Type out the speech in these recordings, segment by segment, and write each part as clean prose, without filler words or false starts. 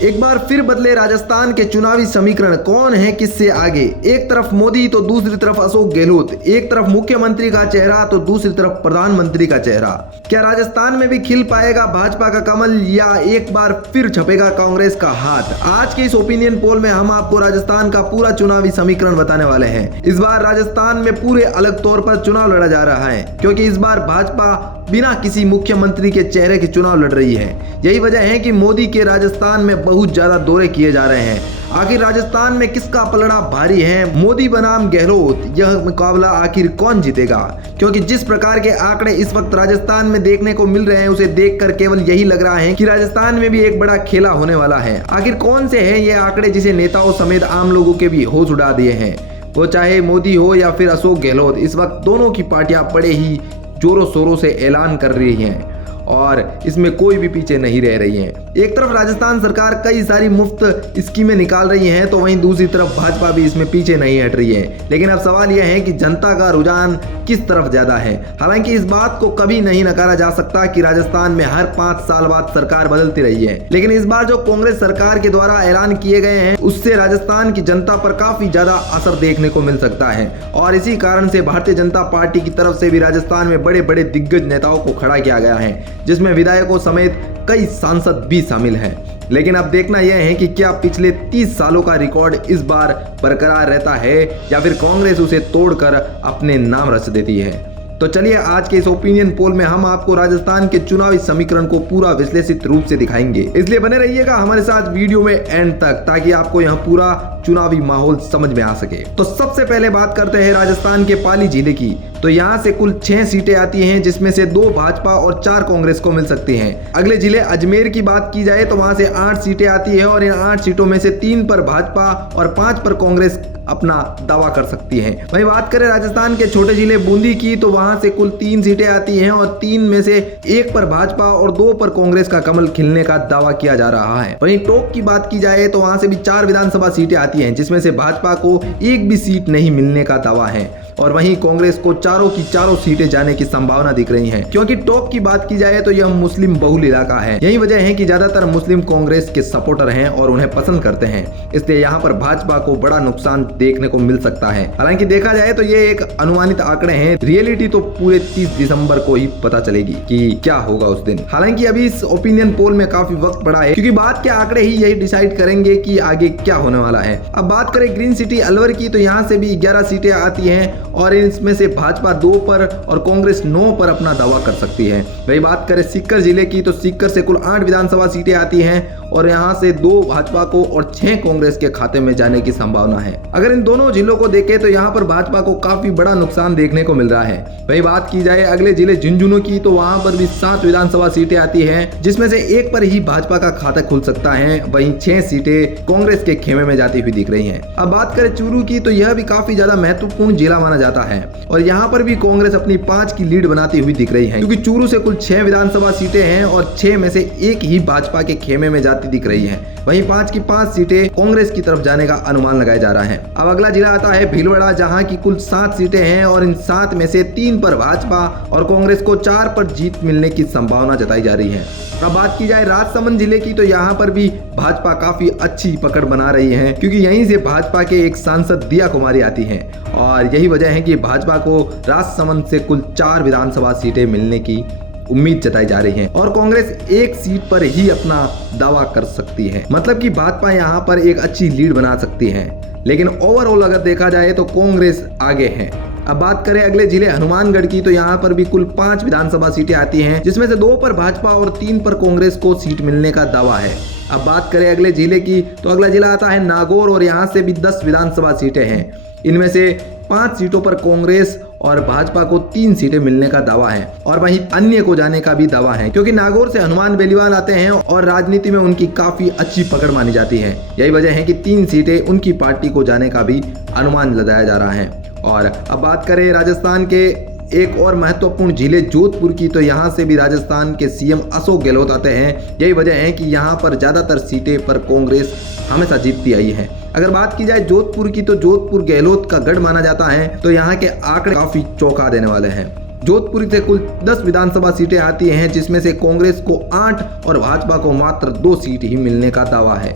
एक बार फिर बदले राजस्थान के चुनावी समीकरण। कौन है किससे आगे? एक तरफ मोदी तो दूसरी तरफ अशोक गहलोत। एक तरफ मुख्यमंत्री का चेहरा तो दूसरी तरफ प्रधानमंत्री का चेहरा। क्या राजस्थान में भी खिल पाएगा भाजपा का कमल या एक बार फिर छपेगा कांग्रेस का हाथ? आज के इस ओपिनियन पोल में हम आपको राजस्थान का पूरा चुनावी समीकरण बताने वाले हैं। इस बार राजस्थान में पूरे अलग तौर पर चुनाव लड़ा जा रहा है, क्योंकि इस बार भाजपा बिना किसी मुख्यमंत्री के चेहरे के चुनाव लड़ रही है। यही वजह है कि मोदी के राजस्थान में बहुत ज्यादा दौरे किए जा रहे हैं। आखिर राजस्थान में किसका पलड़ा भारी है, मोदी बनाम गहलोत? यह मुकाबला आखिर कौन जीतेगा? क्योंकि जिस प्रकार के आंकड़े इस वक्त राजस्थान में देखने को मिल रहे हैं, उसे देखकर केवल यही लग रहा है कि राजस्थान में भी एक बड़ा खेला होने वाला है। आखिर कौन से हैं ये आंकड़े जिसे नेताओं समेत आम लोगों के भी होश उड़ा दिए हैं? वो चाहे मोदी हो या फिर अशोक गहलोत, इस वक्त दोनों की पार्टियां बड़े ही जोरों शोरों से ऐलान कर रही हैं और इसमें कोई भी पीछे नहीं रह रही है। एक तरफ राजस्थान सरकार कई सारी मुफ्त स्कीमें निकाल रही है, तो वहीं दूसरी तरफ भाजपा भी इसमें पीछे नहीं हट रही है। लेकिन अब सवाल यह है कि जनता का रुझान किस तरफ ज्यादा है। हालांकि इस बात को कभी नहीं नकारा जा सकता कि राजस्थान में हर 5 साल बाद सरकार बदलती रही है, लेकिन इस बार जो कांग्रेस सरकार के द्वारा ऐलान किए गए हैं, उससे राजस्थान की जनता पर काफी ज्यादा असर देखने को मिल सकता है। और इसी कारण से भारतीय जनता पार्टी की तरफ से भी राजस्थान में बड़े बड़े दिग्गज नेताओं को खड़ा किया गया है, जिसमें विधायकों समेत कई सांसद भी शामिल हैं। लेकिन अब देखना यह है कि क्या पिछले 30 सालों का रिकॉर्ड इस बार बरकरार रहता है या फिर कांग्रेस उसे तोड़कर अपने नाम रच देती है। तो चलिए आज के इस ओपिनियन पोल में हम आपको राजस्थान के चुनावी समीकरण को पूरा विश्लेषित रूप से दिखाएंगे, इसलिए बने रहिएगा हमारे साथ वीडियो में एंड तक, ताकि आपको यह पूरा चुनावी माहौल समझ में आ सके। तो सबसे पहले बात करते हैं राजस्थान के पाली जिले की। तो यहाँ से कुल 6 सीटें आती हैं, जिसमें से 2 भाजपा और 4 कांग्रेस को मिल सकती हैं। अगले जिले अजमेर की बात की जाए तो वहां से 8 सीटें आती है और इन 8 सीटों में से 3 पर भाजपा और 5 पर कांग्रेस अपना दावा कर सकती है। वहीं बात करें राजस्थान के छोटे जिले बूंदी की, तो वहां से कुल 3 सीटें आती हैं और 3 में से 1 पर भाजपा और 2 पर कांग्रेस का कमल खिलने का दावा किया जा रहा है। वहीं टोंक की बात की जाए तो वहां से भी 4 विधानसभा सीटें आती हैं, जिसमें से भाजपा को एक भी सीट नहीं मिलने का दावा है और वहीं कांग्रेस को चारों की चारों सीटें जाने की संभावना दिख रही है। क्योंकि टॉप की बात की जाए तो यह मुस्लिम बहुल इलाका है। यही वजह है कि ज्यादातर मुस्लिम कांग्रेस के सपोर्टर हैं और उन्हें पसंद करते हैं, इसलिए यहाँ पर भाजपा को बड़ा नुकसान देखने को मिल सकता है। हालांकि देखा जाए तो ये एक अनुमानित आंकड़े हैं, रियलिटी तो पूरे 30 दिसंबर को ही पता चलेगी कि क्या होगा उस दिन। हालांकि अभी इस ओपिनियन पोल में काफी वक्त पड़ा है, क्योंकि बात के आंकड़े ही यही डिसाइड करेंगे कि आगे क्या होने वाला है। अब बात करें ग्रीन सिटी अलवर की, तो यहाँ से भी 11 सीटें आती हैं और इसमें से भाजपा 2 पर और कांग्रेस 9 पर अपना दावा कर सकती है। वही बात करें सीकर जिले की, तो सीकर से कुल 8 विधानसभा सीटें आती हैं और यहाँ से 2 भाजपा को और 6 कांग्रेस के खाते में जाने की संभावना है। अगर इन दोनों जिलों को देखें तो यहाँ पर भाजपा को काफी बड़ा नुकसान देखने को मिल रहा है। वही बात की जाए अगले जिले झुंझुनू की, तो वहाँ पर भी 7 विधानसभा सीटें आती हैं, जिसमें से 1 पर ही भाजपा का खाता खुल सकता है। वहीं 6 सीटें कांग्रेस के खेमे में जाती हुई दिख रही हैं। अब बात करें चूरू की, तो यह भी काफी ज्यादा महत्वपूर्ण जिला माना जाता है और यहाँ पर भी कांग्रेस अपनी 5 की लीड बनाती हुई दिख रही है, क्योंकि चूरू से कुल 6 विधानसभा सीटें हैं और 6 में से 1 ही भाजपा के खेमे में जाती दिख रही है। वहीं 5 की 5 सीटें कांग्रेस की तरफ जाने का अनुमान लगाया जा रहा है। अब अगला जिला आता है भीलवाड़ा, जहां की कुल 7 सीटें हैं और इन 7 में से 3 पर भाजपा और कांग्रेस को 4 पर जीत मिलने की संभावना जताई जा रही है। अब बात की जाए राजसमंद जिले की, तो यहाँ पर भी भाजपा काफी अच्छी पकड़ बना रही है, क्योंकि यहीं से भाजपा के एक सांसद दिया कुमारी आती हैं और यही वजह है कि भाजपा को राजसमंद से कुल 4 विधानसभा सीटें मिलने की उम्मीद जताई जा रही है और कांग्रेस 1 सीट पर ही अपना दावा कर सकती है। मतलब कि भाजपा यहाँ पर एक अच्छी लीड बना सकती है, लेकिन ओवरऑल अगर देखा जाए तो कांग्रेस आगे है। अब बात करें अगले जिले हनुमानगढ़ की, तो यहाँ पर भी कुल 5 विधानसभा सीटें आती हैं, जिसमें से 2 पर भाजपा और 3 पर कांग्रेस को सीट मिलने का दावा है। अब बात करें अगले जिले की, तो अगला जिला आता है नागौर और यहाँ से भी 10 विधानसभा सीटें हैं। इनमें से 5 सीटों पर कांग्रेस और भाजपा को 3 सीटें मिलने का दावा है और वहीं अन्य को जाने का भी दावा है, क्योंकि नागौर से हनुमान बेलीवाल आते हैं और राजनीति में उनकी काफी अच्छी पकड़ मानी जाती है। यही वजह है कि 3 सीटें उनकी पार्टी को जाने का भी अनुमान लगाया जा रहा है। और अब बात करें राजस्थान के एक और महत्वपूर्ण जिले जोधपुर की, तो यहाँ से भी राजस्थान के सीएम अशोक गहलोत आते हैं। यही वजह है कि यहाँ पर ज्यादातर सीटें पर कांग्रेस हमेशा जीतती आई है। अगर बात की जाए जोधपुर की, तो जोधपुर गहलोत का गढ़ माना जाता है, तो यहाँ के आंकड़े काफी चौंका देने वाले हैं। जोधपुर से कुल 10 विधानसभा सीटें आती हैं, जिसमें से कांग्रेस को 8 और भाजपा को मात्र 2 सीट ही मिलने का दावा है।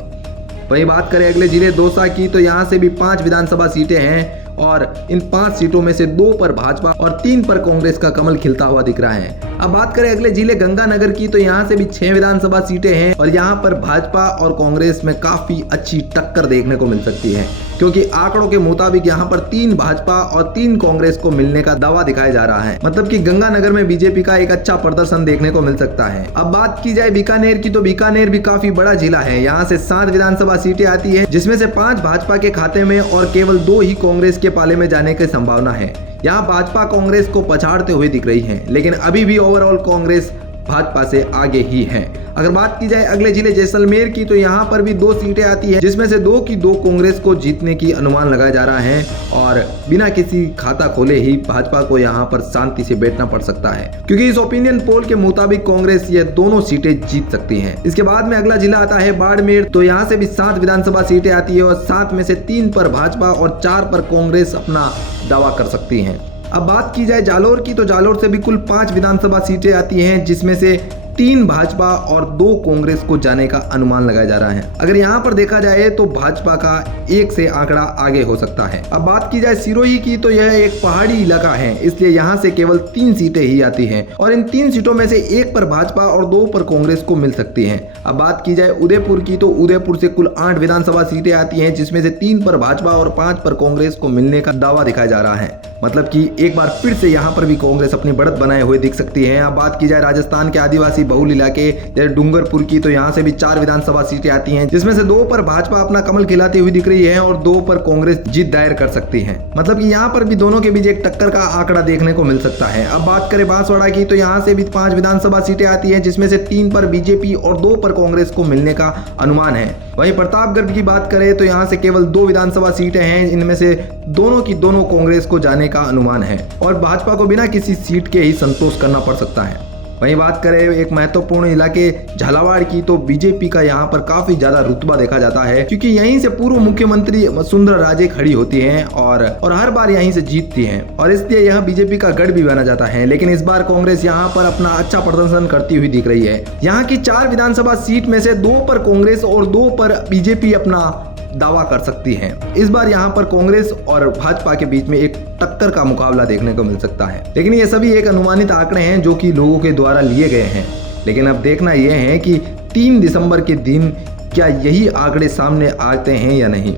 वहीं बात करें अगले जिले दौसा की, तो यहाँ से भी 5 विधानसभा सीटें हैं और इन 5 सीटों में से 2 पर भाजपा और 3 पर कांग्रेस का कमल खिलता हुआ दिख रहा है। अब बात करें अगले जिले गंगानगर की, तो यहाँ से भी 6 विधानसभा सीटें हैं और यहाँ पर भाजपा और कांग्रेस में काफी अच्छी टक्कर देखने को मिल सकती है, क्योंकि आंकड़ों के मुताबिक यहाँ पर 3 भाजपा और 3 कांग्रेस को मिलने का दावा दिखाया जा रहा है। मतलब कि गंगानगर में बीजेपी का एक अच्छा प्रदर्शन देखने को मिल सकता है। अब बात की जाए बीकानेर की, तो बीकानेर भी काफी बड़ा जिला है। यहाँ से 7 विधानसभा सीटें आती है, जिसमें से 5 भाजपा के खाते में और केवल 2 ही कांग्रेस के पाले में जाने की संभावना है। यहाँ भाजपा कांग्रेस को पछाड़ते हुए दिख रही है, लेकिन अभी भी ओवरऑल कांग्रेस भाजपा से आगे ही है। अगर बात की जाए अगले जिले जैसलमेर की, तो यहाँ पर भी 2 सीटें आती है, जिसमें से 2 की 2 कांग्रेस को जीतने की अनुमान लगाया जा रहा है और बिना किसी खाता खोले ही भाजपा को यहाँ पर शांति से बैठना पड़ सकता है, क्योंकि इस ओपिनियन पोल के मुताबिक कांग्रेस ये दोनों सीटें जीत सकती है। इसके बाद में अगला जिला आता है बाड़मेर, तो यहाँ से भी 7 विधानसभा सीटें आती है और 7 में से 3 पर भाजपा और 4 पर कांग्रेस अपना दावा कर सकती है। अब बात की जाए जालोर की, तो जालोर से भी कुल 5 विधानसभा सीटें आती हैं, जिसमें से 3 भाजपा और 2 कांग्रेस को जाने का अनुमान लगाया जा रहा है। अगर यहाँ पर देखा जाए तो भाजपा का 1 से आंकड़ा आगे हो सकता है। अब बात की जाए सिरोही की, तो यह एक पहाड़ी इलाका है, इसलिए यहाँ से केवल 3 सीटें ही आती हैं और इन 3 सीटों में से 1 पर भाजपा और 2 पर कांग्रेस को मिल सकती है। अब बात की जाए उदयपुर की, तो उदयपुर से कुल 8 विधानसभा सीटें आती हैं, जिसमें से 3 पर भाजपा और 5 पर कांग्रेस को मिलने का दावा दिखाया जा रहा है। मतलब कि एक बार फिर से यहाँ पर भी कांग्रेस अपनी बढ़त बनाए हुए दिख सकती है। अब बात की जाए राजस्थान के आदिवासी बहुल इलाके जैसे डूंगरपुर की, तो यहाँ से भी 4 विधानसभा सीटें आती हैं, जिसमें से 2 पर भाजपा अपना कमल खिलाती हुई दिख रही है और 2 पर कांग्रेस जीत दायर कर सकती है। मतलब कि यहाँ पर भी दोनों के बीच एक टक्कर का आंकड़ा देखने को मिल सकता है। अब बात करें बांसवाड़ा की, तो यहाँ से भी 5 विधानसभा सीटें आती हैं, जिसमें से 3 पर बीजेपी और 2 पर कांग्रेस को मिलने का अनुमान है। वहीं प्रतापगढ़ की बात करें तो यहाँ से केवल 2 विधानसभा सीटें हैं, इनमें से दोनों की दोनों कांग्रेस को जाने का अनुमान है और भाजपा को बिना किसी सीट के ही संतोष करना पड़ सकता है। वहीं बात करें एक महत्वपूर्ण इलाके झालावाड़ की, तो बीजेपी का यहाँ पर काफी ज्यादा रुतबा देखा जाता है, क्योंकि यहीं से पूर्व मुख्यमंत्री वसुंधरा राजे खड़ी होती हैं और हर बार यहीं से जीतती हैं और इसलिए यह बीजेपी का गढ़ भी बना जाता है। लेकिन इस बार कांग्रेस यहाँ पर अपना अच्छा प्रदर्शन करती हुई दिख रही है। यहाँ की 4 विधानसभा सीट में से 2 पर कांग्रेस और 2 पर बीजेपी अपना दावा कर सकती है। इस बार यहाँ पर कांग्रेस और भाजपा के बीच में एक टक्कर का मुकाबला देखने को मिल सकता है, लेकिन ये सभी एक अनुमानित आंकड़े हैं जो कि लोगों के द्वारा लिए गए हैं। लेकिन अब देखना यह है कि 3 दिसंबर के दिन क्या यही आंकड़े सामने आते हैं या नहीं।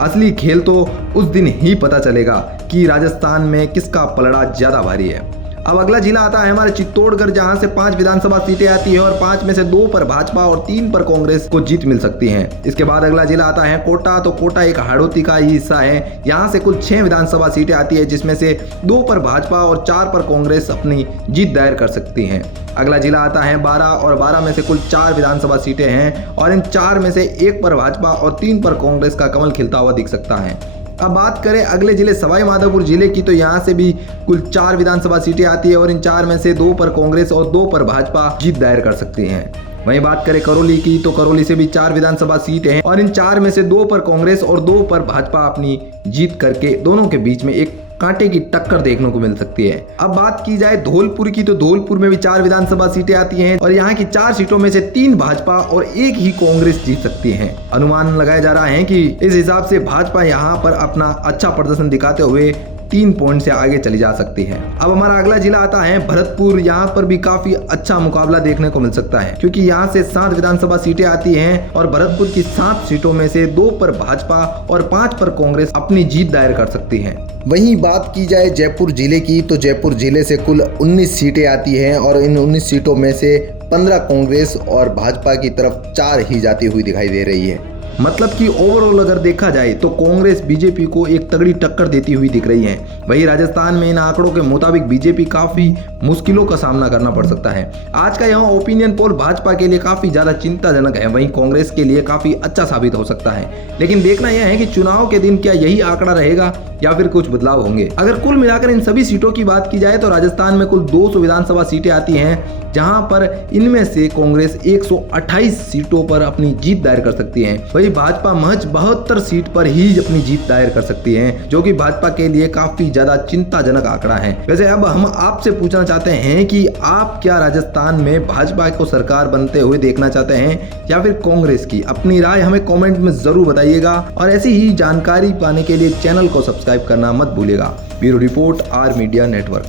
असली खेल तो उस दिन ही पता चलेगा कि राजस्थान में किसका पलड़ा ज्यादा भारी है। अब अगला जिला आता है हमारे चित्तौड़गढ़, जहां से 5 विधानसभा सीटें आती है और 5 में से 2 पर भाजपा और 3 पर कांग्रेस को जीत मिल सकती है। इसके बाद अगला जिला आता है कोटा, तो कोटा एक हाड़ौती का ही हिस्सा है। यहाँ से कुल 6 विधानसभा सीटें आती है, जिसमें से 2 पर भाजपा और 4 पर कांग्रेस अपनी जीत दायर कर सकती है। अगला जिला आता है 12 और 12 में से कुल 4 विधानसभा सीटें हैं और इन 4 में से 1 पर भाजपा और 3 पर कांग्रेस का कमल खिलता हुआ दिख सकता है। अब बात करें अगले जिले सवाई माधोपुर जिले की, तो यहाँ से भी कुल 4 विधानसभा सीटें आती है और इन 4 में से 2 पर कांग्रेस और 2 पर भाजपा जीत दायर कर सकती है। वहीं बात करें करौली की, तो करौली से भी 4 विधानसभा सीटें हैं और इन 4 में से 2 पर कांग्रेस और 2 पर भाजपा अपनी जीत करके दोनों के बीच में एक कांटे की टक्कर देखने को मिल सकती है। अब बात की जाए धौलपुर की, तो धौलपुर में भी 4 विधानसभा सीटें आती हैं और यहाँ की 4 सीटों में से 3 भाजपा और 1 ही कांग्रेस जीत सकती है। अनुमान लगाया जा रहा है कि इस हिसाब से भाजपा यहाँ पर अपना अच्छा प्रदर्शन दिखाते हुए 3 पॉइंट से आगे चली जा सकती है। अब हमारा अगला जिला आता है भरतपुर। यहाँ पर भी काफी अच्छा मुकाबला देखने को मिल सकता है, क्योंकि यहाँ से 7 विधानसभा सीटें आती हैं और भरतपुर की 7 सीटों में से 2 पर भाजपा और 5 पर कांग्रेस अपनी जीत दायर कर सकती है। वहीं बात की जाए जयपुर जिले की, तो जयपुर जिले से कुल 19 सीटें आती हैं और इन 19 सीटों में से 15 कांग्रेस और भाजपा की तरफ 4 ही जाती हुई दिखाई दे रही है। मतलब कि ओवरऑल अगर देखा जाए तो कांग्रेस बीजेपी को एक तगड़ी टक्कर देती हुई दिख रही है। वहीं राजस्थान में इन आंकड़ों के मुताबिक बीजेपी काफी मुश्किलों का सामना करना पड़ सकता है। आज का यह ओपिनियन पोल भाजपा के लिए काफी ज्यादा चिंताजनक है, वहीं कांग्रेस के लिए काफी अच्छा साबित हो सकता है। लेकिन देखना यह है कि चुनाव के दिन क्या यही आंकड़ा रहेगा या फिर कुछ बदलाव होंगे। अगर कुल मिलाकर इन सभी सीटों की बात की जाए तो राजस्थान में कुल 200 विधानसभा सीटें आती हैं, जहां पर इनमें से कांग्रेस 128 सीटों पर अपनी जीत दायर कर सकती है। वही भाजपा महज 72 सीट पर ही अपनी जीत दायर कर सकती है, जो कि भाजपा के लिए काफी ज्यादा चिंताजनक आंकड़ा है। वैसे अब हम आपसे पूछना चाहते हैं कि आप क्या राजस्थान में भाजपा को सरकार बनते हुए देखना चाहते हैं या फिर कांग्रेस की? अपनी राय हमें कमेंट में जरूर बताइएगा और ऐसी ही जानकारी पाने के लिए चैनल को सब्सक्राइब करना मत भूलिएगा। Bureau report, R media network.